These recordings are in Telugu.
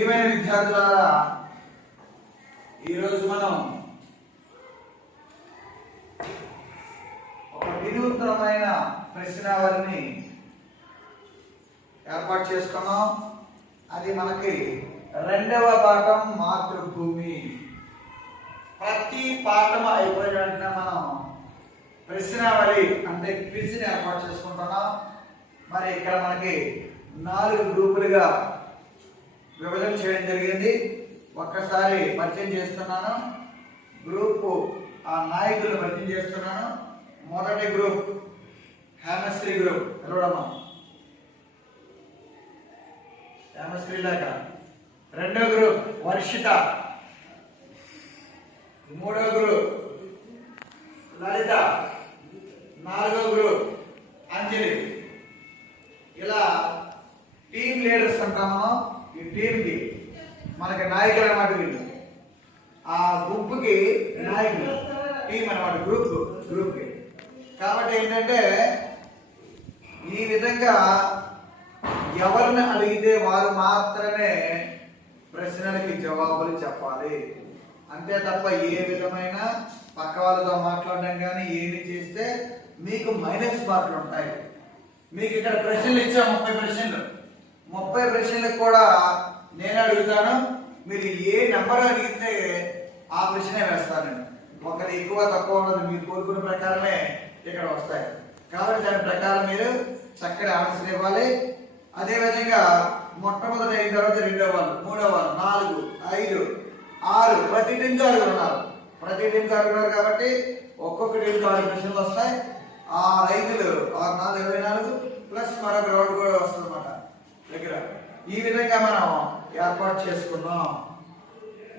ప్రియమైన విద్యార్థులారా, ఈరోజు మనం ఒక వినూత్నమైన ప్రశ్నావళిని ఏర్పాటు చేసుకున్నాం. అది మనకి రెండవ పాఠం మాతృభూమి. ప్రతి పాఠం అయిపోయిన వెంటనే మనం ప్రశ్నావళి అంటే క్విజ్ని ఏర్పాటు చేసుకుంటున్నాం. మరి ఇక్కడ మనకి 4 గ్రూపులుగా విభజన చేయడం జరిగింది. ఒక్కసారి పరిచయం చేస్తున్నాను. గ్రూపు ఆ నాయకులు పరిచయం చేస్తున్నాను. మొదటి గ్రూప్ హేమశ్రీ గ్రూప్, నిలవడమ్మా హేమశ్రీ లేక. రెండో గ్రూప్ వర్షిత. మూడో గ్రూప్ లలిత. నాలుగో గ్రూప్ అంజలి. ఇలా టీమ్ లీడర్స్ అంటాము. ఈ టీంకి మనకి నాయకులు అన్నమాట. వీళ్ళు ఆ గుంపుకి నాయకులు, టీం అన్నమాట, గ్రూప్కి. కాబట్టి ఏంటంటే ఈ విధంగా ఎవరిని అడిగితే వారు మాత్రమే ప్రశ్నలకి జవాబులు చెప్పాలి. అంతే తప్ప ఏ విధమైన పక్క వాళ్ళతో మాట్లాడడం కానీ ఏమి చేస్తే మీకు మైనస్ మార్కులు ఉంటాయి. మీకు ఇక్కడ ప్రశ్నలు ఇచ్చా 30 ప్రశ్నలు. 30 ప్రశ్నలకు కూడా నేను అడుగుతాను. మీరు ఏ నెంబర్ అడిగితే ఆ ప్రశ్నే వేస్తానండి. ఒకటి ఎక్కువ తక్కువ ఉండదు. మీరు కోరుకున్న ప్రకారమే ఇక్కడ వస్తాయి. కాబట్టి దాని ప్రకారం మీరు చక్కటి ఆన్సర్ ఇవ్వాలి. అదేవిధంగా మొట్టమొదటి అయిన తర్వాత రెండో వాళ్ళు, మూడో వాళ్ళు, 4, 5, 6 ప్రతి టీంతో అడుగుతున్నారు. కాబట్టి ఒక్కొక్క టీంతో 6 ప్రశ్నలు వస్తాయి. 6 4 24 ప్లస్ మరొక రౌండ్ కూడా వస్తుంది అన్నమాట దగ్గర. ఈ విధంగా మనం ఏర్పాటు చేసుకున్నాం.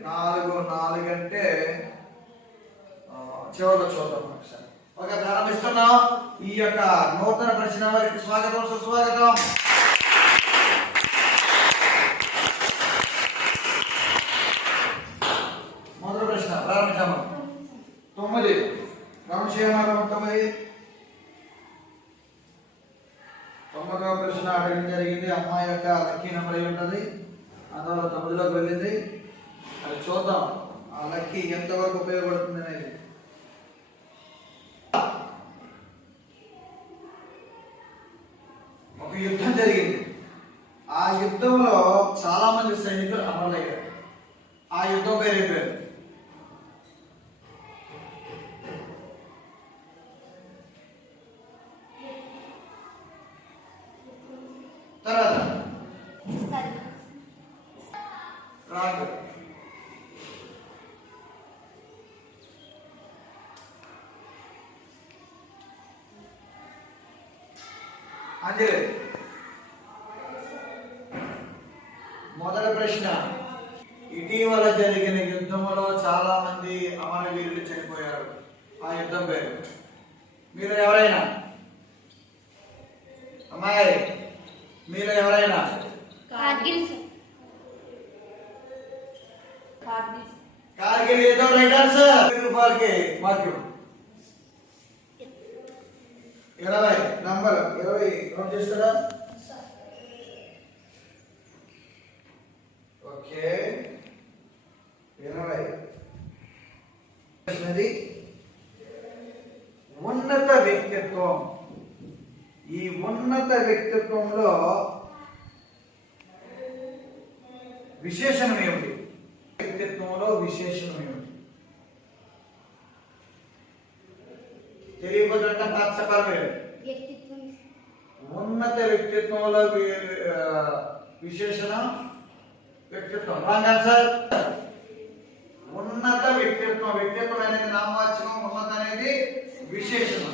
4 అంటే చివరిలో చూద్దాం ఒకసారి. ఓకే, ప్రారంభిస్తున్నాం. ఈ యొక్క నూతన ప్రశ్నావళికి స్వాగతం, సుస్వాగతం. మొదటి ప్రశ్న ప్రారంభించాము. 9 రమణశేమారం 9. 9వ ప్రశ్న అడగడం జరిగింది. అమ్మాయి యొక్క లక్కీ నెంబర్ అయి ఉంటుంది. అందువల్ల 9లోకి వెళ్ళింది. అది చూద్దాం ఆ లక్కీ ఎంతవరకు ఉపయోగపడుతుంది అనేది. ఒక యుద్ధం జరిగింది. ఆ యుద్ధంలో చాలా మంది సైనికులు అమరులయ్యారు. ఆ యుద్ధం పేరు తర్వాత రాజు. అంజలి. మొదటి ప్రశ్న, ఇటీవల జరిగిన యుద్ధంలో చాలా మంది అమరవీరులు చనిపోయారు. ఆ యుద్ధం పేరు. మీరు ఎవరైనా అమ్మాయి, మీరు ఎవరైనా కార్గిల్ యుద్ధం రైట్ ఆన్సర్. 20 రూపాయలకి మార్కు. 20 నంబర్ 20 కౌంట్ చేస్తారా? ఓకే, 20. ప్రశ్నది ఉన్నత వ్యక్తిత్వం. ఈ ఉన్నత వ్యక్తిత్వంలో విశేషణం ఏమిటి? వ్యక్తిత్వంలో విశేషణం ఏమిటి? తెలియకపోతే చెప్పాలి. ఉన్నత వ్యక్తిత్వంలో విశేషణం వ్యక్తిత్వం. Wrong answer. ఉన్నత వ్యక్తిత్వం అనేది నామవాచకం, ఉన్నత అనేది విశేషణం.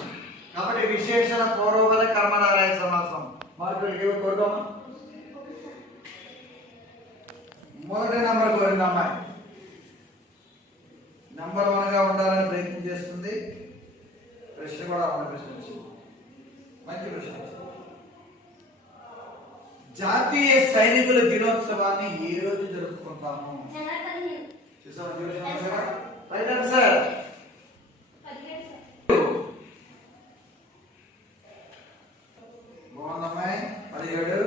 కాబట్టి విశేషణ పూర్వపద కర్మధారయ సమాసం. మార్కులు కోరుకోమా. మొదటి నెంబర్ కోరింది అమ్మాయి. నెంబర్ 1గా ఉండాలని ప్రయత్నం చేస్తుంది. ప్రశ్న కూడా మంచి ప్రశ్న. జాతీయ సైనికుల దినోత్సవాన్ని ఏ రోజు జరుపుకుంటాము? Right answer. బాగుందమ్మాయి. 17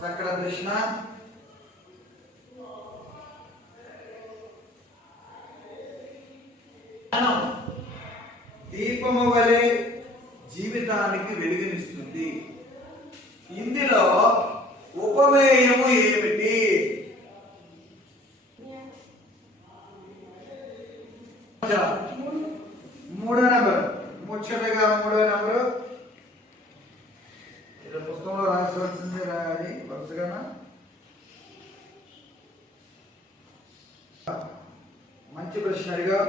చక్కటి ప్రశ్న. దీపము వలె జీవితానికి వెలుగునిస్తుంది. ఇందులో ఉపమేయము ఏమిటి? మూడో నెంబర్, ముచ్చటగా మూడో నెంబరు పుస్తకంలో రాసుకోవాల్సింది రాయాలి వరుసగా. మంచి ప్రశ్న అడిగా.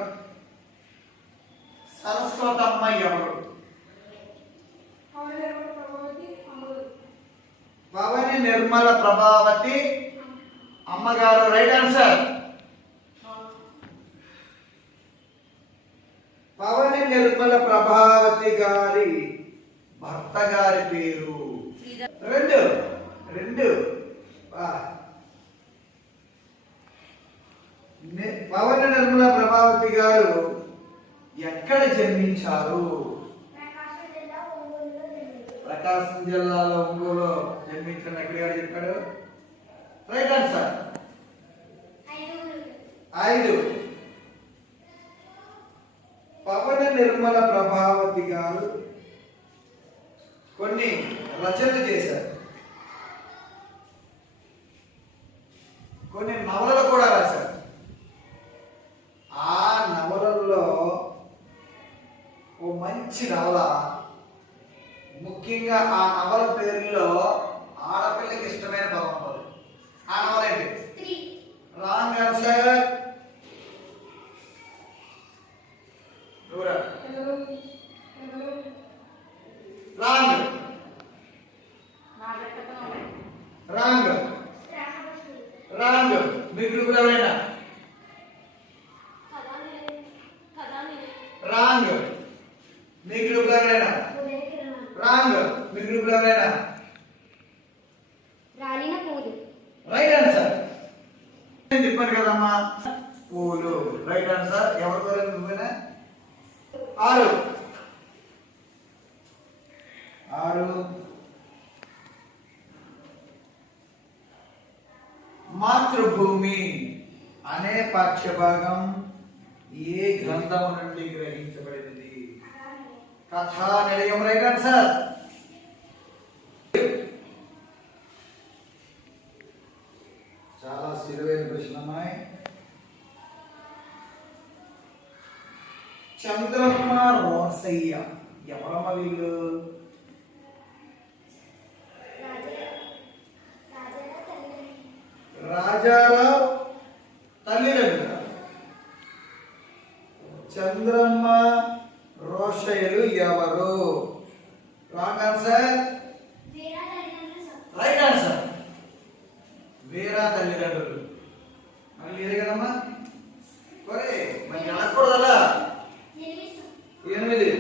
సరస్వతమ్మ ఎవరు? పవని నిర్మల ప్రభావతి అమ్మగారు. Right answer. పవని నిర్మల ప్రభావతి గారి భర్త గారి పేరు రెండు రెండు పవని నిర్మల ప్రభావతి గారు ఎక్కడ జన్మించారు? ప్రకాశం జిల్లాలో ఒంగోలు జన్మించిన ఎక్కడ చెప్పాడు? Right answer. 5. పవని నిర్మల ప్రభావతి గారు కొన్ని రచనలు చేశారు, కొన్ని నవలలు కూడా రాశారు. ఆ నవలల్లో ఓ మంచి నవల, ముఖ్యంగా ఆ నవల పేరులో ఆడపిల్లకి ఇష్టమైన పదం ఉంటుంది. ఆ నవల ఏంటి? Wrong answer. Wrong wrong wrong. మీ గ్రూప్ ఎవరైనా? రాంగ్. మీ గ్రూప్ ఎవరైనా? రాంగ్. మీ గ్రూప్ ఎవరైనా? Right answer. నేను చెప్పాను కదమ్మా, పూలు. Right answer. ఎవరి ద్వారా? నువ్వేనా? 6. మాతృభూమి అనే పాఠ్యభాగం ఏ గ్రంథం నుండి గ్రహించబడినది? కథా నిలయం. Right answer. చాలా సులువైన ప్రశ్న. చంద్రమ్మ రోసయ్య ఎవరమ్మ వీళ్ళు? రాజారావు తల్లిదండ్రులు. చంద్రమ్మ రోషయ్యలు ఎవరు? Wrong answer. Right answer. వీరా తల్లిదండ్రులు. మళ్ళీ ఇదే కదమ్మా. మరి రాకూడదా? 8.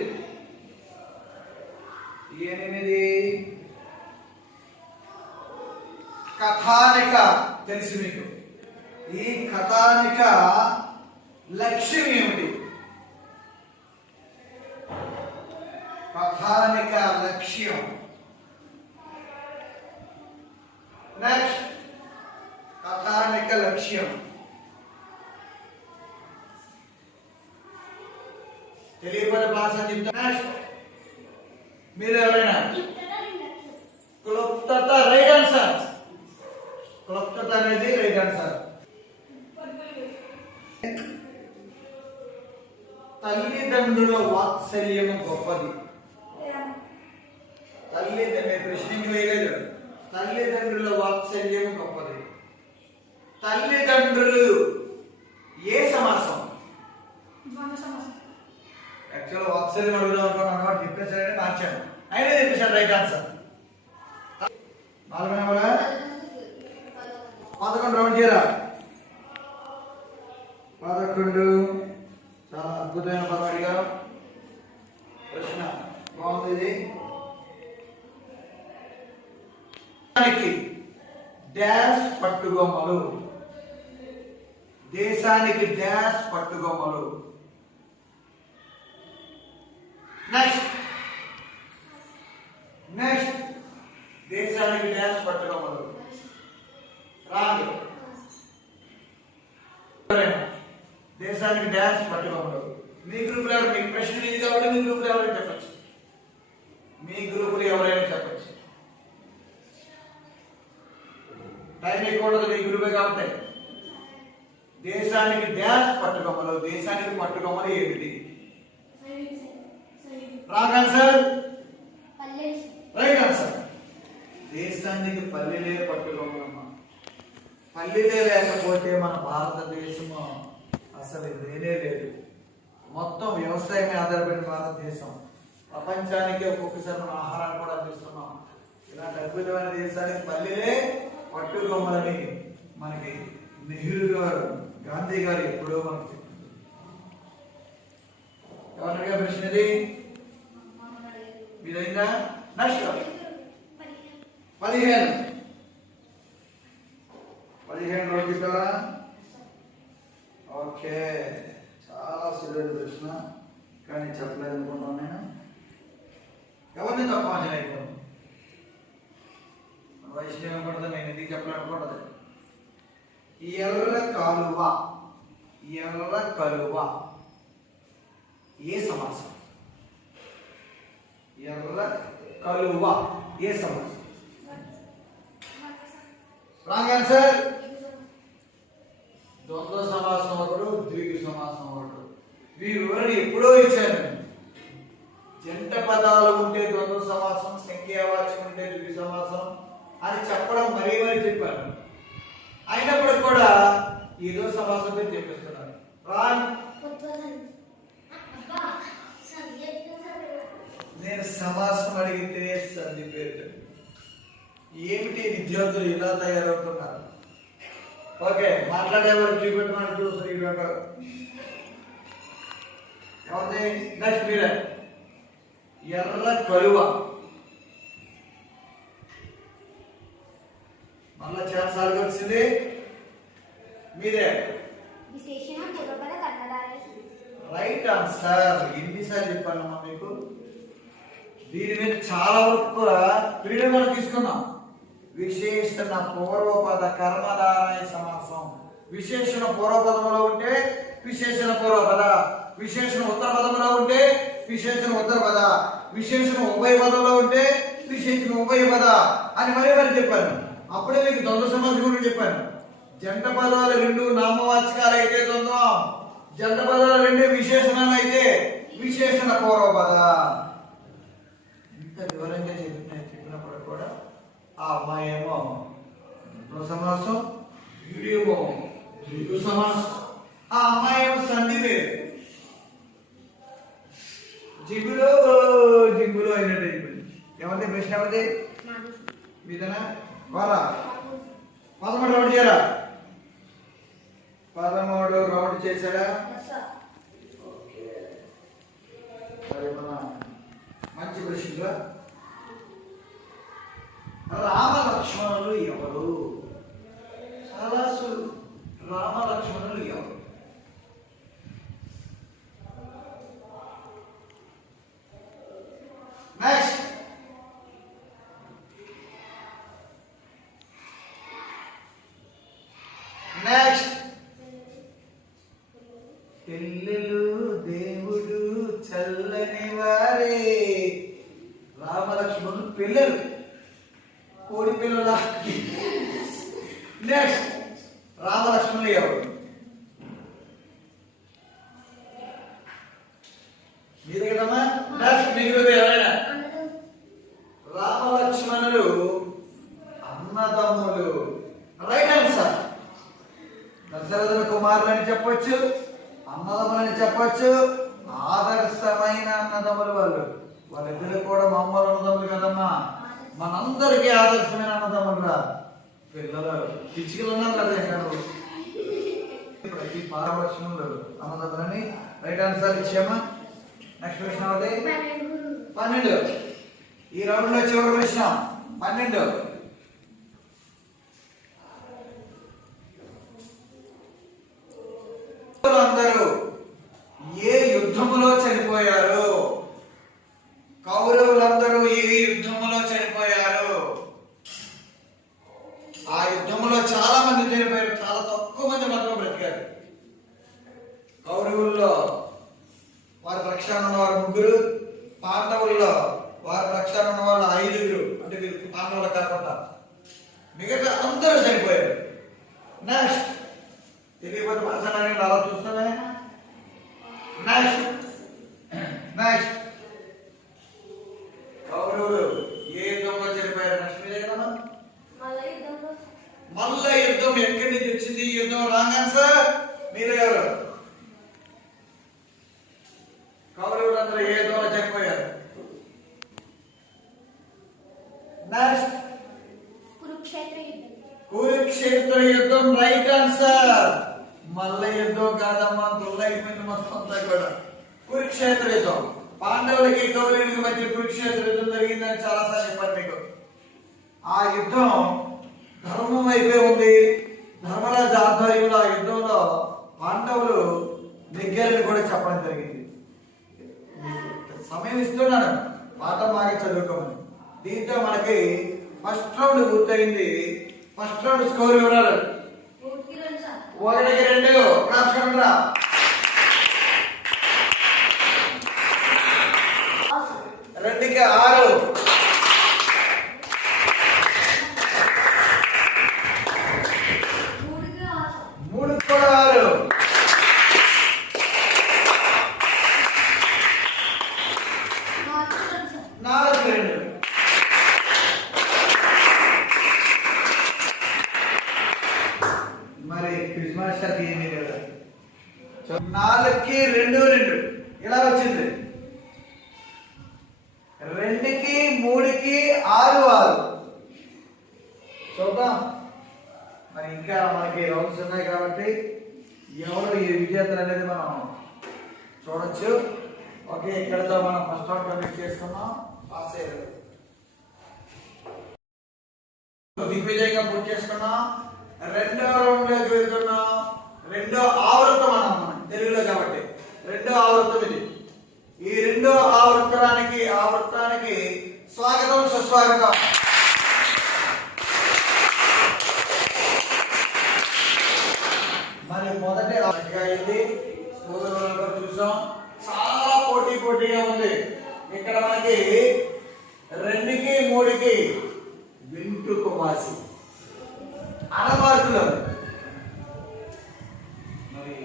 కథానిక తెలుసు మీకు. ఈ కథానిక లక్ష్యం ఏమిటి? కథానిక లక్ష్యం. నెక్స్ట్, కథానిక లక్ష్యం తెలియబడే భాష చెప్తా. మీరు ఎవరైనా? క్లుప్తత. Right answer. క్లుప్తత అనేది రైట్ ఆన్సర్. తల్లిదండ్రుల వాత్సల్యము గొప్పది. తల్లిదండ్రుల ప్రశ్నకి వేయలేదు. తల్లిదండ్రుల వాత్సల్యము గొప్పది. తల్లిదండ్రులు ఏ సమాసం? యాక్చువల్ వాత్సల్యం అడుగుదాం అనుకున్నాను అనమాట. చెప్పేసారని మార్చాను. అయినా చెప్పేశాను. Right answer. 4 నెంబర్ 11 రౌండ్ చేయరా? 11. చాలా అద్భుతమైన పదవాడిగా ప్రశ్న బాగుంది. డాష్ పట్టుగొమ్మలు. దేశానికి డాష్ పట్టుగొమ్మలు. నెక్స్ట్ దేశానికి డాష్ పట్టుగొమ్మలు. రాంగ్. దేశానికి డాష్ పట్టుగొమ్మలు. మీ గ్రూప్ లో మీకు ప్రశ్న ఇది కాబట్టి మీ గ్రూపులో ఎవరైనా చెప్పచ్చు, మీ గ్రూపులో ఎవరైనా చెప్పచ్చు. టైం ఎక్కువ ఉండదు, మీ గ్రూపే కాబట్టి. దేశానికి డ్యాష్ పట్టుకొమ్మలు, దేశానికి పట్టుకొమ్మలు ఏమిటి? Wrong answer, right answer. దేశానికి పల్లెలే పట్టుకొమ్మలమ్మా. పల్లెలే లేకపోతే మన భారతదేశము అసలు లేనే లేదు. మొత్తం వ్యవసాయమే ఆధారపడిన భారతదేశం. ప్రపంచానికి ఒక్కొక్కసారి మన ఆహారాన్ని కూడా అందిస్తున్నాం. ఇలాంటి అద్భుతమైన దేశానికి పల్లెలే పట్టుకొమ్మలని మనకి నెహ్రూ గారు, గాంధీ గారు ఎప్పుడో మనకు చెప్పింది. ఎవరిగా ప్రశ్న ఇది మీరైందా? నెక్స్ట్ 15 రోజు కదా. ఓకే, చాలా సులువైన ప్రశ్న కానీ చెప్పలేదు అనుకుంటున్నాను నేను. ఎవరిని తప్ప అయిపోయింది వయసు ఏమనుకుంటుంది, నేను ఎందుకు చెప్పాలనుకుంటుంది. ఎర్ర కాలువ, ఎర్ర కలువ ఏ సమాసం? ఎర్ర కలువ ఏ సమాసం? Wrong answer. ద్వంద్వ సమాసం ఒకడు, ద్విగు సమాసం ఒకడు. వీరి వివరణ ఎప్పుడో ఇచ్చాను. జంట పదాలు ఉంటే ద్వంద్వ సమాసం, సంఖ్యావాచకం ఉంటే ద్విగు సమాసం అని చెప్పడం మరీ చెప్పాను. అయినప్పుడు కూడా ఏదో సమాసం పేరు చెప్పిస్తున్నాను. రాంగ్. నేను సమాసం అడిగితే సంధి పేరు. ఏమిటి విద్యార్థులు ఇలా తయారవుతున్నారు? ఓకే, మాట్లాడేవారు చూపెట్టమని చూస్తారు. ఎవరిది? నెక్స్ట్ మీరే. ఎర్ర కలువ. మళ్ళా చాలా సార్లు వచ్చింది మీరే. Right answer. ఎన్నిసార్లు చెప్పానమ్మా మీకు? దీని మీద చాలా వరకు కూడా పీరియడ్ కూడా తీసుకున్నాం. విశేషణ పూర్వపద కర్మధారయ సమాసం. విశేషణ పూర్వపదములో ఉంటే విశేషణ పూర్వపద, విశేషణ ఉత్తర పదములో ఉంటే విశేషణ ఉత్తర పద, విశేషణ ఉభయ పదంలో ఉంటే విశేషణ ఉభయ పద అని మరీ చెప్పాను. అప్పుడే మీకు ద్వంద్వ సమాసం గురించి చెప్పాను. జంట పదాలు రెండు నామవాచకాలు అయితే ద్వంద్వం, జంట పదాలు రెండు విశేషణాలు అయితే విశేషణ పూర్వపద. ఇంత వివరంగా చెప్పినప్పుడు కూడా ఆ అమ్మాయి ఏమో ద్వంద్వ సమాసం, వీడేమో ద్విగు సమాసం. ఆ అమ్మాయి ఏమో సంధి పేరు. జిగులో జిగులో అయినట్టు అయిపోయింది. ఎవరిది ప్రశ్న? ఎవరిది? మీదనా? వాళ్ళ 13 రౌండ్ చేయరా? 13 రౌండ్ చేశాడా? సరే, మన మంచి ప్రశ్నగా. రామ లక్ష్మణులు ఎవరు? చాలా సులువు. రామ లక్ష్మణులు ఎవరు? నెక్స్ట్. నెక్స్ట్. పిల్లలు దేవుడు చల్లని వారే. రామలక్ష్మణులు పిల్లలు, కోడి పిల్లల. నెక్స్ట్. రామలక్ష్మణులు ఎవరు? మీదే కదమ్మా. నెక్స్ట్ మీకు ఎవరైనా? రామలక్ష్మణులు అన్నదమ్ములు. Right answer. దశరథుల కుమారులని చెప్పొచ్చు, అన్నదమ్ములని చెప్పొచ్చు. ఆదర్శమైన అన్నదమ్ములు వాళ్ళు. వాళ్ళిద్దరు కూడా మమ్మల్ని అన్నదమ్ములు కదమ్మా. మనందరికీ ఆదర్శమైన అన్నదమ్ములు రా. పిల్లలు పిచ్చికలు ఉన్నారు కదా ఇక్కడ. ప్రతి పారవక్షణులు అన్నదమ్ములని. రైట్ ఆన్సర్ ఇచ్చామా. నెక్స్ట్ ప్రశ్న అవుతుంది 12. ఈ రౌండ్ లో చివరి ప్రశ్న 12. అందరూ ఏ యుద్ధములో చనిపోయారు? కౌరవులందరూ ఏ యుద్ధములో చనిపోయారు? ఆ యుద్ధములో చాలా మంది చనిపోయారు, చాలా తక్కువ మంది మాత్రం బ్రతికారు. కౌరవుల్లో వారు రక్షణ ఉన్నవారు 3, పాండవుల్లో వారి రక్షణ ఉన్న వాళ్ళు 5, అంటే వీళ్ళు పాండవులు కాకుండా మిగతా అందరూ చనిపోయారు. నెక్స్ట్ తెలియకపోతే మాసాన్ని అలా చూస్తామే. నెక్స్ట్ కౌరవులు ఏ యుద్ధంలో చనిపోయారు? నెక్స్ట్ మీరే కదమ్మా. మల్ల యుద్ధం ఎక్కడి నుంచి వచ్చింది? ఈ యుద్ధం రాంగ్ ఆన్సర్. మీరే ఎవరు? కౌరవులు అందరూ ఏ యుద్ధంలో చనిపోయారు? నెక్స్ట్ కురుక్షేత్ర యుద్ధం రైట్ ఆన్సర్. మల్ల యుద్ధం కాదమ్మా, తొలైపోయింది మొత్తం అంతా కూడా. కురుక్షేత్ర యుద్ధం పాండవులకి కౌరవులకి మధ్య కురుక్షేత్ర యుద్ధం జరిగిందని చాలాసార్లు చెప్పాను మీకు. ఆ యుద్ధం ధర్మం వైపే ఉంది. ధర్మరాజు ఆధ్వర్యంలో ఆ యుద్ధంలో పాండవులు నెగ్గారని కూడా చెప్పడం జరిగింది. సమయం ఇస్తున్నాను, పాఠం బాగా చదువుకోమని. దీంతో మనకి ఫస్ట్ రౌండ్ పూర్తయింది. ఫస్ట్ రౌండ్ స్కోర్ వివరాలు: 1కి 2 రాసుకోండిరా. 2కి 6, 3కి కూడా 6, 4కి 2. మరి క్రిస్మస్ షాకి ఏమీ లేదా? 4కి 2 ఇలా వచ్చింది. 2కి 3కి 6. చూద్దాం. మరి ఇంకా మనకి రౌండ్స్ ఉన్నాయి కాబట్టి ఎవరు ఈ విజేతలు అనేది మనం చూడొచ్చు. ఓకే, ఇక్కడతో మనం ఫస్ట్ రౌండ్ కంప్లీట్ చేసుకున్నాం. పాస్ అయ్యారు, దిగ్విజయంగా పూర్తి చేసుకున్నాం. రెండో రౌండ్ లోకి వెళ్తున్నాం. రెండో ఆవృత్తం అన్నాం తెలుగులో కాబట్టి. రెండో ఆవృత్తం ఇది. ఈ రెండో ఆవృత్తానికి స్వాగతం, సుస్వాగతం. మరి మొదటి అయింది స్కూల్లో చూసాం. చాలా పోటీగా ఉంది. ఇక్కడ మనకి 2కి 3కి వింటుకు వాసి అరమార్కులు. మరి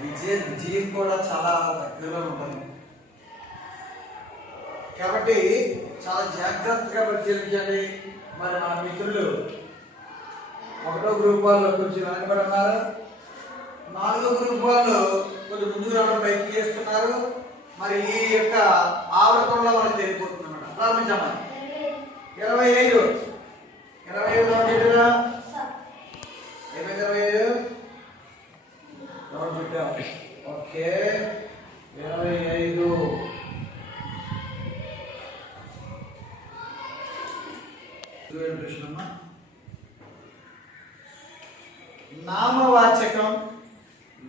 విజయం కూడా చాలా దగ్గరలో ఉంటుంది కాబట్టి చాలా జాగ్రత్తగా పరిశీలించండి. మరి మన మిత్రులు 1వ గ్రూప్ వాళ్ళు కొంచెం వెనకబడి ఉన్నారు. 4వ గ్రూప్ వాళ్ళు కొంచెం ముందుకు రావడం బయట చేస్తున్నారు. మరి ఈ యొక్క ఆవృతంలో మనం తెలియపోతుంది అన్నమాట. ప్రారంభించామా? 25 రౌండ్ చుట్టా అయిపోయింది. 25 రౌండ్ చుట్టా. ఓకే, 25 కృష్ణమ్మ. నామవాచకం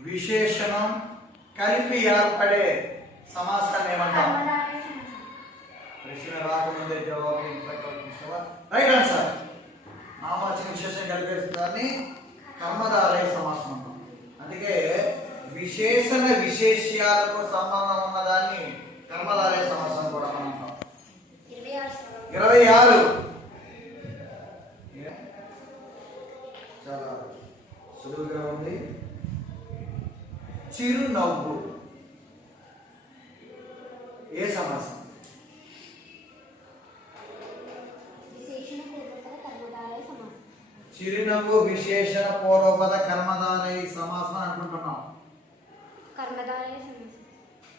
విశేషణం కలిపి ఏర్పడే సమాసాన్ని ఏమంటాం? ప్రశ్న రాకముందే జవాబు రైట్ ఆన్సర్. నామవాచకం విశేషం కలిపే దాన్ని కర్మధారయ సమాసం అంటాం. అందుకే విశేషణ విశేష్యాలకు సంబంధం ఉన్నదాన్ని కర్మధారయ సమాసం కూడా మనం అంటాం. 26 చాలా సులువుగా ఉంది. చిరునవ్వు ఏ సమాసం? చిరునవ్వు విశేషణ పూర్వపద కర్మధారయ సమాసం అనుకుంటున్నాం.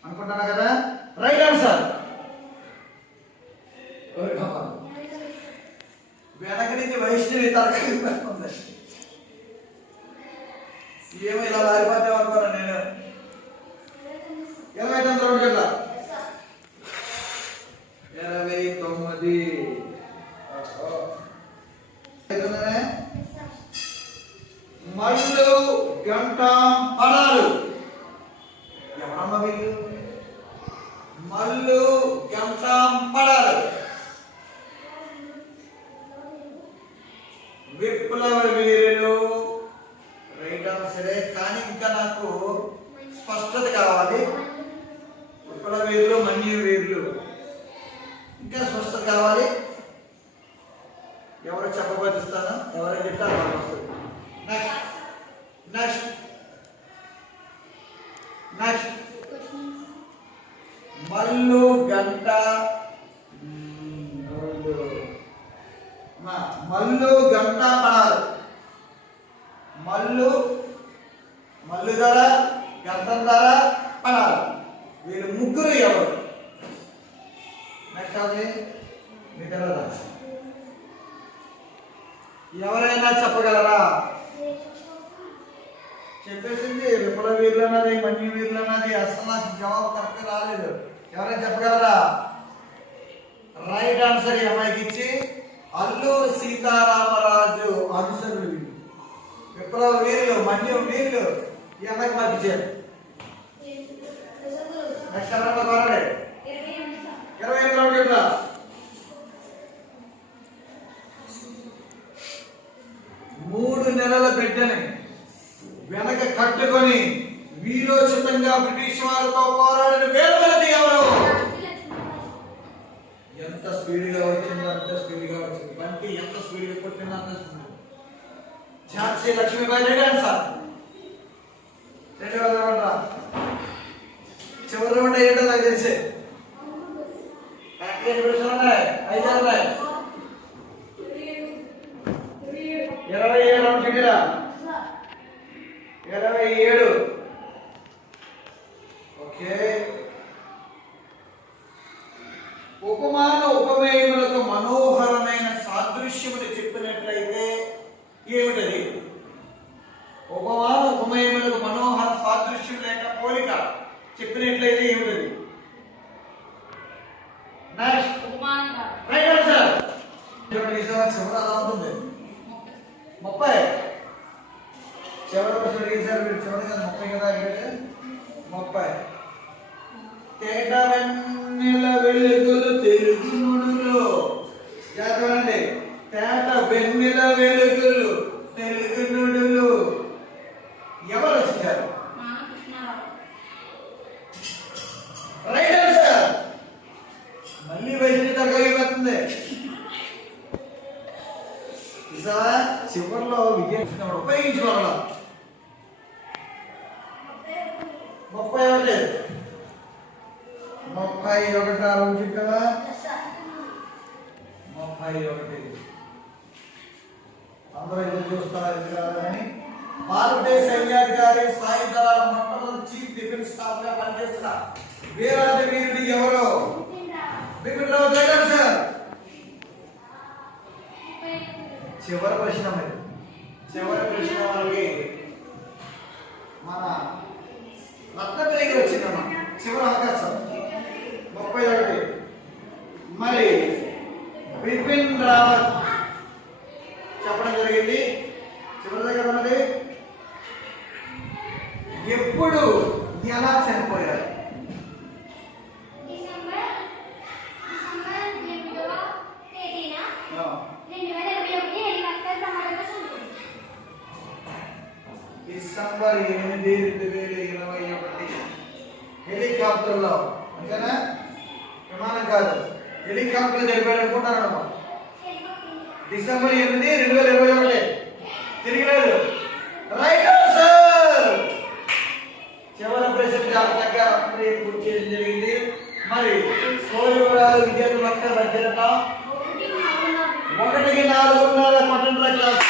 అనుకుంటున్నా కదా? Right answer. వెనక నుంచి వైష్ణవి తరగతి సీఎం ఇలా వారిపోతాం అనుకున్నా నేను. 29 రౌండ్ కదా. 29 మళ్ళు గంటం పడాలు. ఎవరమ్మ వీళ్ళు? మళ్ళు గంటం పడాలు. విప్లవ వీరులు. రైట్ ఆన్సరే, కానీ ఇంకా నాకు స్పష్టత కావాలి. నెక్స్ట్ నెక్స్ట్ మల్లు గంట మల్లు గంట పడాలి. మల్లు మల్లు ధర గంటం ధర పడాలి. వీళ్ళు ముగ్గురు ఎవరు? నెక్స్ట్ అది మీ తెలరా? ఎవరైనా చెప్పగలరా? చెప్పేసింది విప్లవ వీరులు అన్నది, మన్య వీరులు అన్నది. అసలు నాకు జవాబు కరెక్ట్ రాలేదు. ఎవరైనా చెప్పగలరా? రైట్ ఆన్సర్ ఈ అమ్మాయికి ఇచ్చి అల్లూరి సీతారామరాజు అనుసరులు వీళ్ళు. విప్లవ వీరులు, మన్య వీరులు ఈ అమ్మాయికి మాకు ఇచ్చారు. నెక్స్ట్ ఎవరమ్మా కోరండి. 28 రౌండ్ 3 నెలల బిడ్డని వెనక కట్టుకొని వీరోచితంగా బ్రిటిష్ వారితో పోరాడిన వీరవనిత ఎవరు? ఎంత స్పీడ్గా వచ్చిందో అంత స్పీడ్గా వచ్చింది. బంతి ఎంత స్పీడ్గా కొట్టిందో అంత speed. Jhansi Lakshmibai. Ready answer. చివరి రౌండ్ ఏంటో నాకు తెలిసే. 5 ఉన్నాయి. 27 రౌండ్ చిటిరా. 27. ఓకే. ఉపమాన ఉపమేయములకు మనోహరమైన సాదృశ్యములు చెప్పినట్లయితే ఏమిటది? ఉపమాన ఉపమేయములకు మనోహర సాదృశ్యం లేక పోలిక చెప్పినట్లయితే ఏమిటది? Next right answer. చివరి అలా ఉంటుంది 30. చివరి క్వశ్చన్ అడిగేసారు మీరు. చివరి కదా 30 కదా అడిగారు. 30. తేట వెన్నెల వెలుగులు తెలుగు నుడులు. చదవండి. తేట వెన్నెల వెలుగులు తెలుగు నుడులు ఎవరు వచ్చారు? Right answer. మళ్ళీ వయసు తగ్గలిపోతుంది. చివరిలో విజయం ఉపయోగించుకోవాల. 31. 31 ఆలోచి కదా. 31 అందరూ ఎదురు చూస్తారని భారతదేశ సైన్యాధికారి సాయుధ దళాల మొట్టమొదటి చీఫ్ డిఫెన్స్ స్టాఫ్ గా పనిచేసిన వీరాది వీరుడు ఎవరు? బిపిన్ రావత్. Right answer. చివరి ప్రశ్న మరి. చివరి ప్రశ్న వాళ్ళకి మన రత్నపల్లికి వచ్చిందమ్మా. చివరి అవకాశం 31. మరి బిపిన్ రావత్ చెప్పడం జరిగింది. చివరి దగ్గర ఉన్నది ఎప్పుడు ఎలా చనిపోయారు? డిసెంబర్ 8, 2021. హెలికాప్టర్లో అంతేనా? విమానం కాదు, హెలికాప్టర్ జరిపాడు అనుకుంటాను. డిసెంబర్ 8, 2021. తిరిగిలేదు. Right answer. చివరి ప్రశ్న జాగ్రత్తగా పూర్తి చేయడం జరిగింది. మరి సోదరురాలు విద్యార్థులు అక్కడ మధ్యన 1కి 4.5 పట్టణ క్లాస్.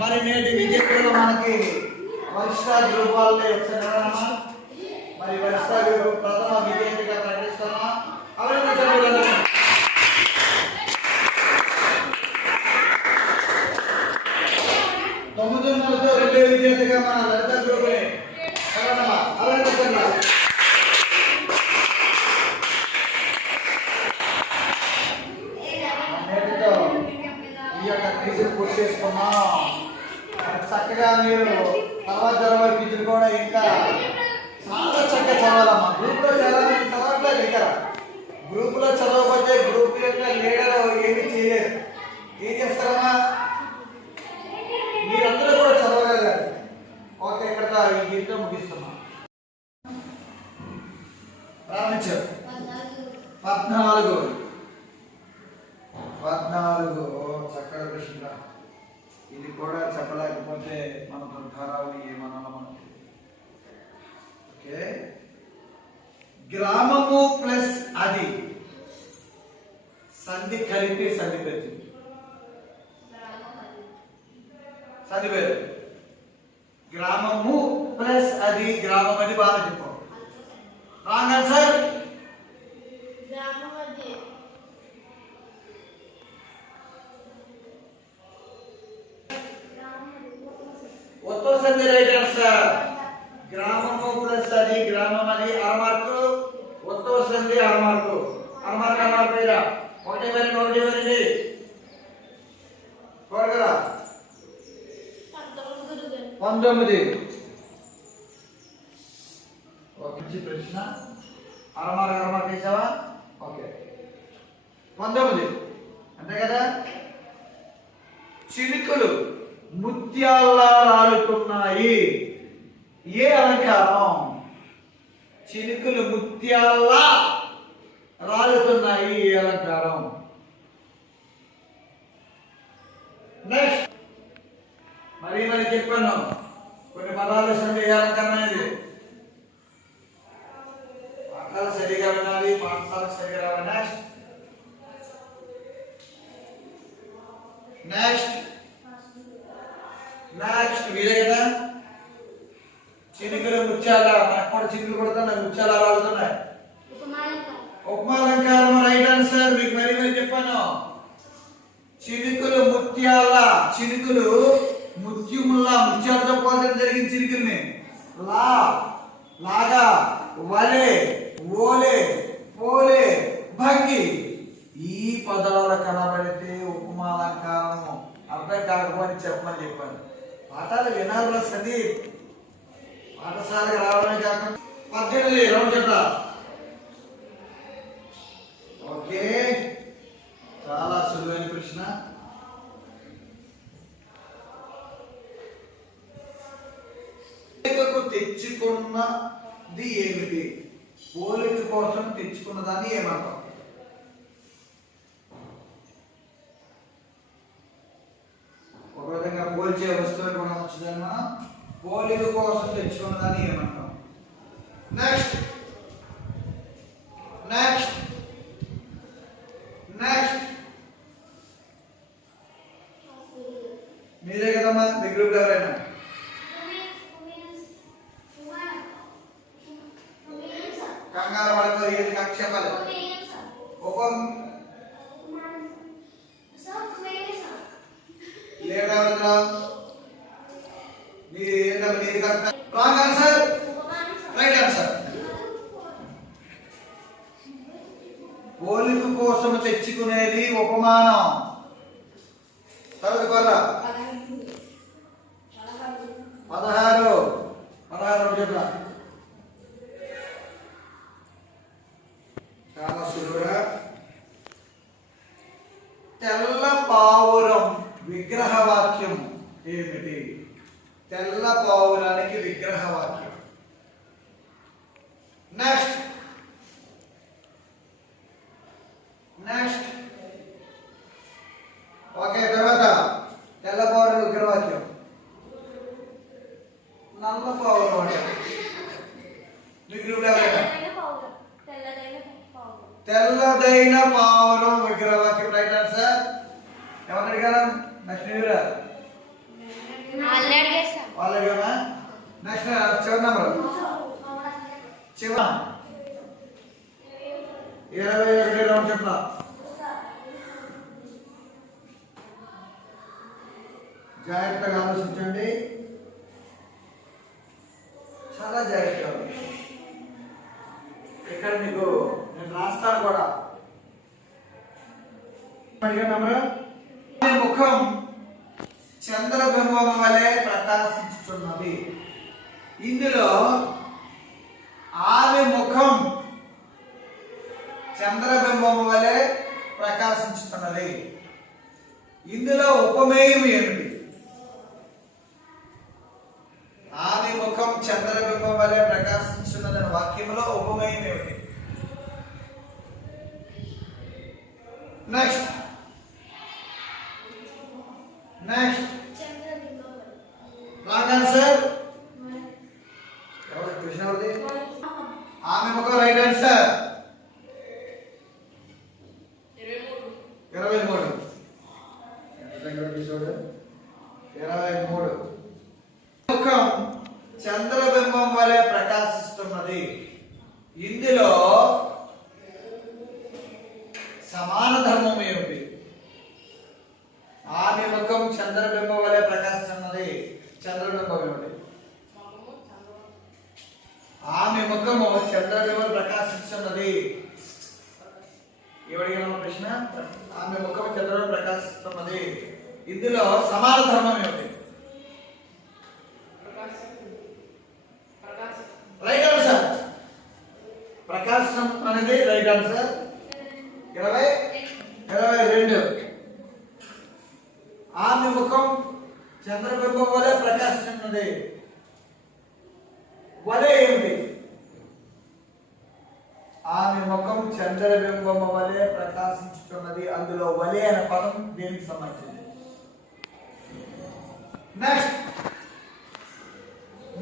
మరి నేటి విజేతలు మనకి వర్షా గ్రూప్ వాళ్ళే వచ్చారమ్మా. మరి వర్షా గ్రూప్ ప్రథమ విజేతగా ప్రకటిస్తామా? అభినందనలు. 900తో రెండో విజేతగా మన లలిత గ్రూప్ అభినందనలు. నేటితో ఈ యొక్క క్విజ్ పూర్తి చేసుకున్నాం. చక్కగా మీరు తర్వాత చదవాలి టీచర్ కూడా ఇంకా చాలా చక్కగా చదవాలమ్మా. గ్రూప్ లో చదవట్లేదు ఇక్కడ. గ్రూప్ లో చదవకపోతే గ్రూప్ యొక్క లీడర్ ఏమి చేయలేరు. ఏం చేస్తారమ్మా? మీరందరూ కూడా చదవగలగాలి. ఓకే, ఇక్కడ ఈ గీత ముగిస్తున్నా. ప్రారంభించారు. 14 చక్కగా ప్రశ్న. ఇది కూడా చెప్పలేకపోతే మన దుర్ధారావుని ఏమన్నా మనకి. ఓకే, గ్రామము ప్లస్ అది సంధి కలిపి సంధి పెట్టి సంధి పేరు. గ్రామము ప్లస్ అది గ్రామం అని బాగా చెప్పాం. Wrong answer. ఒత్తో సంధి రైట్ ఆన్సర్. గ్రామము ప్లస్ అది గ్రామం అని 6 మార్కులు. ఒత్తో సంధి 6 మార్కులు. 6 మార్కులు ఇలా 1 2 కొరగరా 19. ఓకే, ప్రశ్న 6 మార్కులు వేసావా? ఓకే, 19 అంతే కదా. చిలుకలు ముత్యాల్లా రాలుతున్నాయి. ఏ అలంకారం? చిలుకలు ముత్యాల్లా రాలుతున్నాయి. ఏ అలంకారం? నెక్స్ట్ మరి చెప్పాను కొన్ని పదాలు సంధి ఏ అలంకారం అనేది. పాఠాలు సరిగా వినాలి, పాఠశాలకు సరిగా రావాలి. నెక్స్ట్ మీరే కదా. చిలుకలు ముత్యాల, మనకు కూడా చిలుకలు కొడుతున్నాయి, ముత్యాల రాలుతున్నాయి. ఉపమాలంకారం రైట్ ఆన్సర్. మీకు మరి చెప్పాను. చిలుకలు ముత్యాల, చిలుకలు ముత్యముల్లా, ముత్యాలతో పోల్చడం జరిగింది. చిలుకల్ని లాగా, వలే, ఓలే, పోలే, భంగి ఈ పదాలు కనబడితే ఉపమాలంకారము. అర్థం కాకపోతే చెప్పమని చెప్పాను. పాఠాలు వినాలి సంధి. పాఠశాలకు రావడమే కాకుండా 18 రౌండ్ చెప్తా. ఓకే, చాలా సులువైన ప్రశ్న. తెచ్చుకున్నది ఏమిటి? పోలిక కోసం తెచ్చుకున్నదాన్ని ఏమంటాం? ఒక విధంగా పోల్చే వస్తువుని మనం వచ్చిందన్నా పోలిక కోసం తెచ్చుకున్నదాన్ని ఏమంటాం? నెక్స్ట్ మీరే కదమ్మా. మీ గ్రూప్ ఎవరైనా కంగారు పడతారు. ఏది చెప్పాలి? Wrong answer. Right answer. పోలిక కోసం తెచ్చుకునేది ఉపమానం. తర్వాత కొర్ర 16 చెప్పా. చాలా సులువుగా. తెల్ల పావురం విగ్రహవాక్యం ఏమిటి? తెల్ల పావురానికి విగ్రహవాక్యం. నెక్స్ట్ ఓకే, తర్వాత తెల్ల పావురం విగ్రహవాక్యం. నల్ల పావురం అంటే తెల్లదైన పావురం విగ్రహవాక్యం రైట్ ఆన్సర్. ఎవరు అడిగారా? నెక్స్ట్ వాళ్ళు అడిగామా? నెక్స్ట్ చివరి నెంబర్ 21 రౌండ్ చెప్పా. జాగ్రత్తగా ఆలోచించండి, చాలా జాగ్రత్తగా. ఇక్కడ మీకు నేను రాస్తాను కూడా. ముఖం చంద్రబింబం వలె ఇందులో ఆమె ముఖం చంద్రబింబం వలె ప్రకాశించుతున్నది. ఇందులో ఉపమేయం ఏమిటి? ఆమె ముఖం చంద్రబింబం వలె ప్రకాశించున్నదని వాక్యంలో ఉపమేయం ఏమిటి? Next wrong answer. ఎవరు క్వశ్చన్ ఎవరిది? ఆమె ముఖం రైట్ ఆన్సర్. 23 ముఖం చంద్రబింబం వలె ప్రకాశిస్తున్నది. ఇందులో సమాన ధర్మం ఏమిటి? ఆమె ముఖం చంద్రబింబం వలె ప్రకాశిస్తున్నది. చంద్రబింబం ఏమిటి? ఆమె ముఖము చంద్రబింబం ప్రకాశిస్తున్నది. ఎవరికైనా ప్రశ్న? ఆమె ముఖం చంద్రబింబం ప్రకాశిస్తున్నది. ఇందులో సమాన ధర్మం ఏమిటి? Right answer. ప్రకాశం అనేది రైట్ ఆన్సర్. 22 ఆమె ముఖం చంద్రబింబం వలె ప్రకాశిస్తున్నది. వలె ఏమిటి? ఆమె ముఖం చంద్రబింబం వలె ప్రకాశించుతున్నది. అందులో వలె అనే పదం దేనికి సంబంధించింది?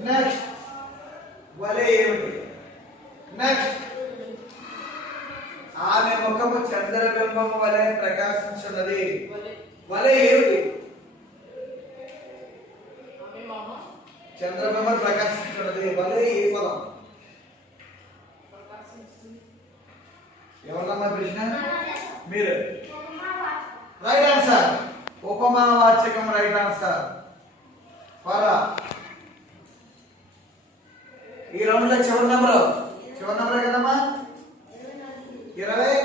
నెక్స్ట్ వలె ఏమిటి? నెక్స్ట్ ఆమె ముఖము చంద్రబింబం వలె ప్రకాశించున్నది. వలె ఏమిటి? చంద్రబింబం ప్రకాశించున్నది. వలె ఏ పదం? ఎవరమ్మా ప్రశ్న? మీరు. Right answer. ఉపమావాచకం రైట్ ఆన్సర్. ఈ రౌండ్ లో చివరి నెంబర్ కదమ్మా? 24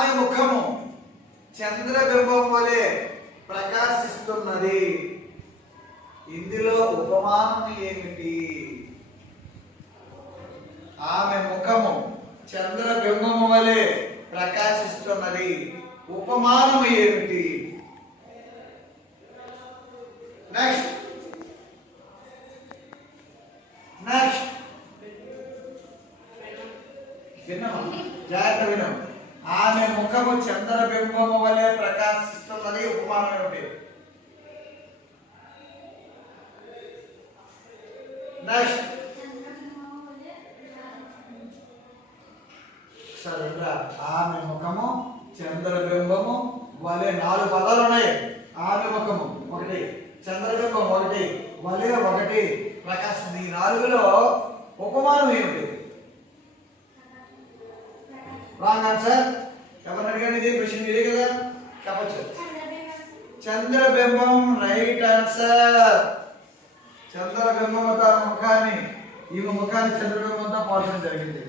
ఆమె ముఖము చంద్రబింబం వలె ప్రకాశిస్తున్నది. ఇందులో ఉపమానం ఏమిటి? ఆమె ముఖము చంద్రబింబం వలె ప్రకాశిస్తున్నది. ఉపమానం ఏమిటి? నెక్స్ట్ జాగ్రత్త వినం. ఆమె ముఖము చంద్రబింబము వలె ప్రకాశిస్తున్నది. ఉపమానం ఏమిటి? నెక్స్ట్ సరేనా? ఆమె ముఖము చంద్రబింబము వలె 4 పదాలు ఉన్నాయి. ఆమె ముఖము ఒకటి, చంద్రబింబం ఒకటి, వలె ఒకటి, ప్రకాశం. ఈ 4లో ఉపమానం ఏమిటి? Wrong answer. ఎవరు అడిగారు? ఇది క్వశ్చన్ మీరే కదా చెప్పచ్చు. చంద్రబింబం రైట్ ఆన్సర్. చంద్రబింబం ముఖాన్ని ఈమె ముఖాన్ని చంద్రబింబంతో పోల్చడం జరిగింది.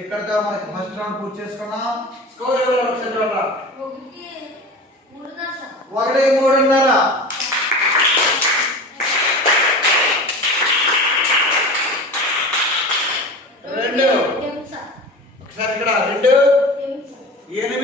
ఇక్కడతో మనకి ఫస్ట్ రౌండ్ పూర్తి చేసుకున్నాం. స్కోర్ ఎవరు? చంద్రబాబు 1-3.5. ఒకసారి ఇక్కడ 2 ఏనే